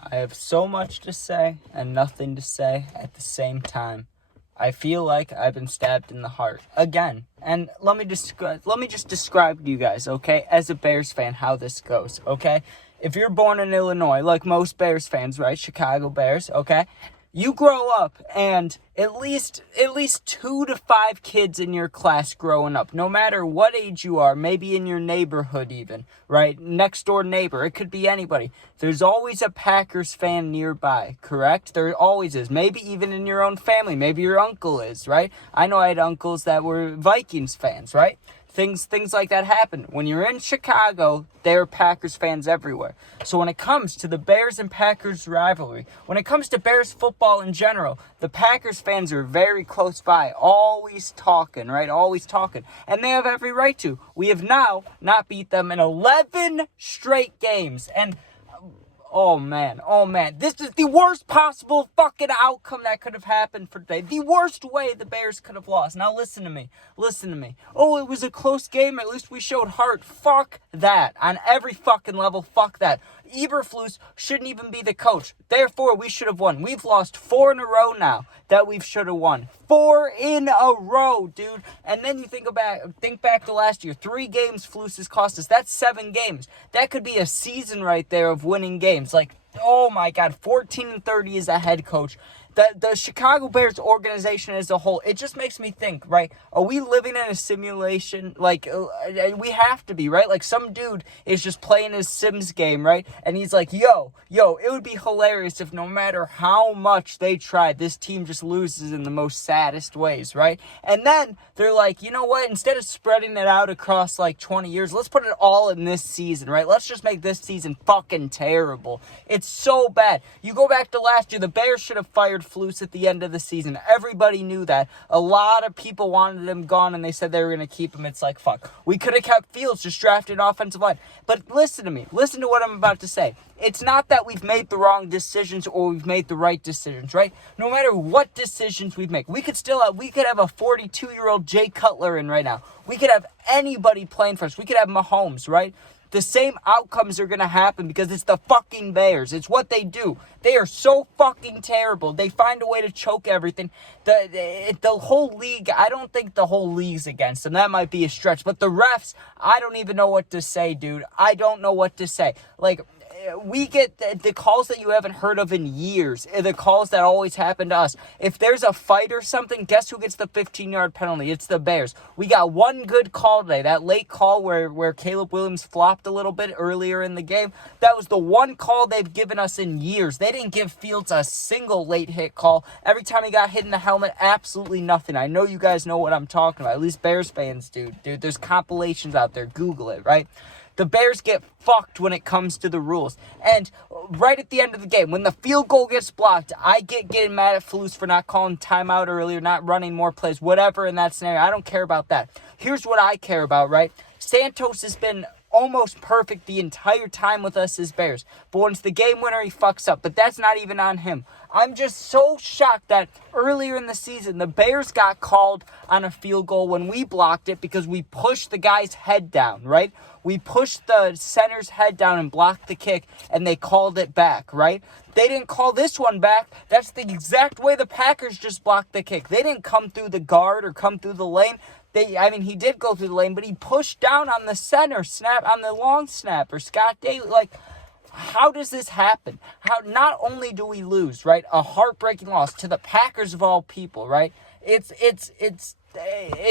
I have so much to say and nothing to say at the same time. I feel like I've been stabbed in the heart again. And let me just describe to you guys, okay, as a Bears fan, how this goes, okay? If you're born in Illinois, like most Bears fans, right? Chicago Bears, okay? You grow up and at least 2 to 5 kids in your class growing up, no matter what age you are, maybe in your neighborhood even, right? Next door neighbor, it could be anybody. There's always a Packers fan nearby, correct? There always is. Maybe even in your own family. Maybe your uncle is, right? I know I had uncles that were Vikings fans, right? Things like that happen. When you're in Chicago, there are Packers fans everywhere. So when it comes to the Bears and Packers rivalry, when it comes to Bears football in general, the Packers fans are very close by, always talking, right? Always talking. And they have every right to. We have now not beat them in 11 straight games. And oh man, this is the worst possible fucking outcome that could have happened for today. The worst way the Bears could have lost. Now listen to me. Oh, it was a close game. At least we showed heart. Fuck that. On every fucking level, fuck that. Eberflus shouldn't even be the coach. Therefore, we should have won. We've lost 4 in a row now that we should have won. 4 in a row, dude. And then you think back to last year. 3 games Flus has cost us. That's 7 games. That could be a season right there of winning games. Like, oh my God, 14-30 as a head coach. The Chicago Bears organization as a whole, it just makes me think, right? Are we living in a simulation? Like, we have to be, right? Like, some dude is just playing his Sims game, right? And he's like, yo, it would be hilarious if no matter how much they tried, this team just loses in the most saddest ways, right? And then they're like, you know what? Instead of spreading it out across, like, 20 years, let's put it all in this season, right? Let's just make this season fucking terrible. It's so bad. You go back to last year, the Bears should have fired Flus at the end of the season. Everybody knew that. A lot of people wanted him gone, and they said they were going to keep him. It's like, fuck. We could have kept Fields, just drafted an offensive line. But listen to me. Listen to what I'm about to say. It's not that we've made the wrong decisions or we've made the right decisions, right? No matter what decisions we make, we could have a 42-year-old Jay Cutler in right now. We could have anybody playing for us. We could have Mahomes, right? The same outcomes are going to happen because it's the fucking Bears. It's what they do. They are so fucking terrible. They find a way to choke everything. The whole league, I don't think the whole league's against them. That might be a stretch. But the refs, I don't even know what to say, dude. I don't know what to say. Like, we get the calls that you haven't heard of in years, the calls that always happen to us. If there's a fight or something, guess who gets the 15-yard penalty? It's the Bears. We got one good call today, that late call where Caleb Williams flopped a little bit earlier in the game. That was the one call they've given us in years. They didn't give Fields a single late hit call. Every time he got hit in the helmet, absolutely nothing. I know you guys know what I'm talking about. At least Bears fans do. Dude, there's compilations out there. Google it, right? The Bears get fucked when it comes to the rules. And right at the end of the game, when the field goal gets blocked, I get getting mad at Flus for not calling timeout earlier, not running more plays, whatever in that scenario. I don't care about that. Here's what I care about, right? Santos has been almost perfect the entire time with us as Bears. But once the game winner, he fucks up. But that's not even on him. I'm just so shocked that earlier in the season, the Bears got called on a field goal when we blocked it because we pushed the guy's head down, right? We pushed the center's head down and blocked the kick, and they called it back, right? They didn't call this one back. That's the exact way the Packers just blocked the kick. They didn't come through the guard or come through the lane. He did go through the lane, but he pushed down on the center snap, on the long snapper, Scott Daly. Like, how does this happen? How not only do we lose, right, a heartbreaking loss to the Packers of all people, right? It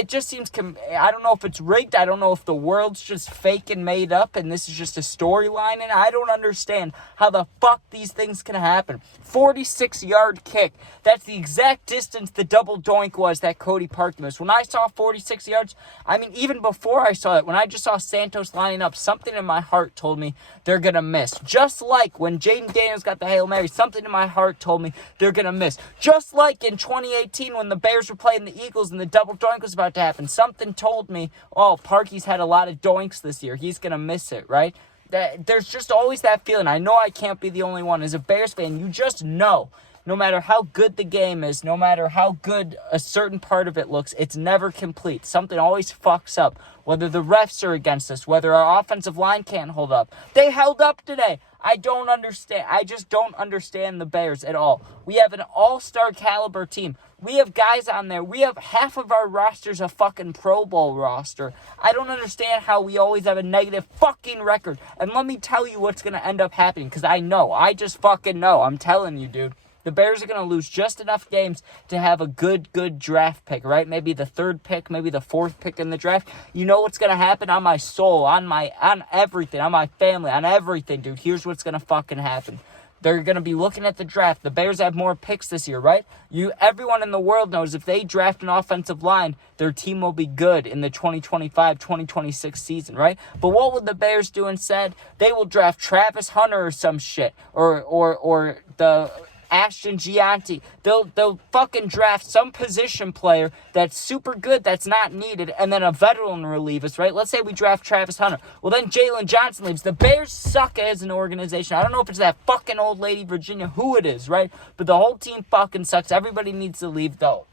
just seems, I don't know if it's rigged. I don't know if the world's just fake and made up and this is just a storyline. And I don't understand how the fuck these things can happen. 46-yard kick. That's the exact distance the double doink was that Cody Parkey missed. When I saw 46 yards, I mean, even before I saw that, when I just saw Santos lining up, something in my heart told me they're going to miss. Just like when Jaden Daniels got the Hail Mary, something in my heart told me they're going to miss. Just like in 2018 when the Bears were playing the Eagles and the double doink was about to happen, something told me, oh, Parkey's had a lot of doinks this year. He's going to miss it, right? There's just always that feeling. I know I can't be the only one. As a Bears fan, you just know no matter how good the game is, no matter how good a certain part of it looks, it's never complete. Something always fucks up. Whether the refs are against us, whether our offensive line can't hold up. They held up today. I don't understand. I just don't understand the Bears at all. We have an all-star caliber team. We have guys on there. We have half of our roster's a fucking Pro Bowl roster. I don't understand how we always have a negative fucking record. And let me tell you what's going to end up happening, because I know. I just fucking know. I'm telling you, dude. The Bears are going to lose just enough games to have a good draft pick, right? Maybe the 3rd pick, maybe the 4th pick in the draft. You know what's going to happen? On my soul, on everything, on my family, on everything, dude. Here's what's going to fucking happen. They're going to be looking at the draft. The Bears have more picks this year, right? Everyone in the world knows if they draft an offensive line, their team will be good in the 2025-2026 season, right? But what would the Bears do instead? They will draft Travis Hunter or some shit, or the Ashton Gianti. They'll fucking draft some position player that's super good, that's not needed, and then a veteran will relieve us, right? Let's say we draft Travis Hunter. Well, then Jalen Johnson leaves. The Bears suck as an organization. I don't know if it's that fucking old lady Virginia, who it is, right? But the whole team fucking sucks. Everybody needs to leave, though.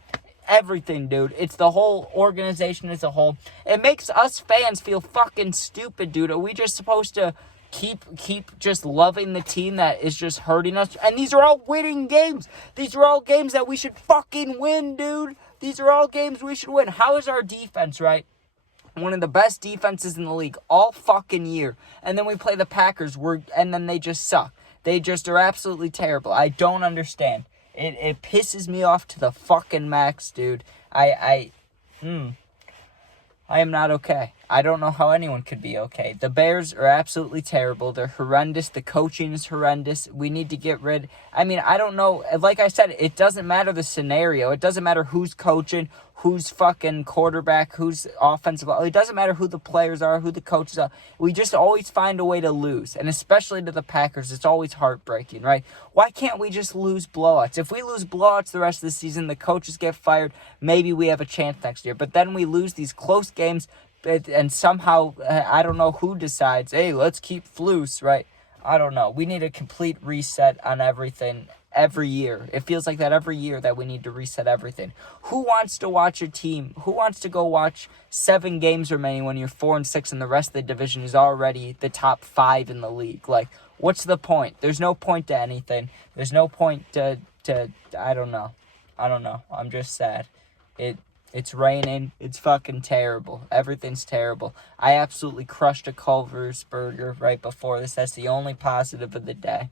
Everything, dude. It's the whole organization as a whole. It makes us fans feel fucking stupid, dude. Are we just supposed to keep just loving the team that is just hurting us? And these are all winning games. These are all games that we should fucking win, dude. These are all games we should win. How is our defense, right? One of the best defenses in the league all fucking year. And then we play the Packers, and then they just suck. They just are absolutely terrible. I don't understand. It pisses me off to the fucking max, dude. I am not okay. I don't know how anyone could be okay. The Bears are absolutely terrible. They're horrendous. The coaching is horrendous. We need to get rid. I mean, I don't know. Like I said, it doesn't matter the scenario. It doesn't matter who's coaching, who's fucking quarterback, who's offensive. It doesn't matter who the players are, who the coaches are. We just always find a way to lose. And especially to the Packers, it's always heartbreaking, right? Why can't we just lose blowouts? If we lose blowouts the rest of the season, the coaches get fired, maybe we have a chance next year. But then we lose these close games, and somehow, I don't know who decides, hey, let's keep Flus, right? I don't know. We need a complete reset on everything every year. It feels like that every year that we need to reset everything. Who wants to watch a team? Who wants to go watch 7 games remaining when you're 4-6 and the rest of the division is already the top 5 in the league? Like, what's the point? There's no point to anything. There's no point to I don't know. I'm just sad. It's raining. It's fucking terrible. Everything's terrible. I absolutely crushed a Culver's burger right before this. That's the only positive of the day.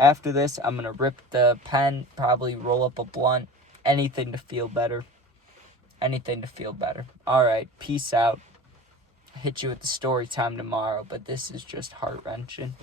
After this, I'm going to rip the pen, probably roll up a blunt. Anything to feel better. Anything to feel better. All right, peace out. Hit you with the story time tomorrow, but this is just heart-wrenching.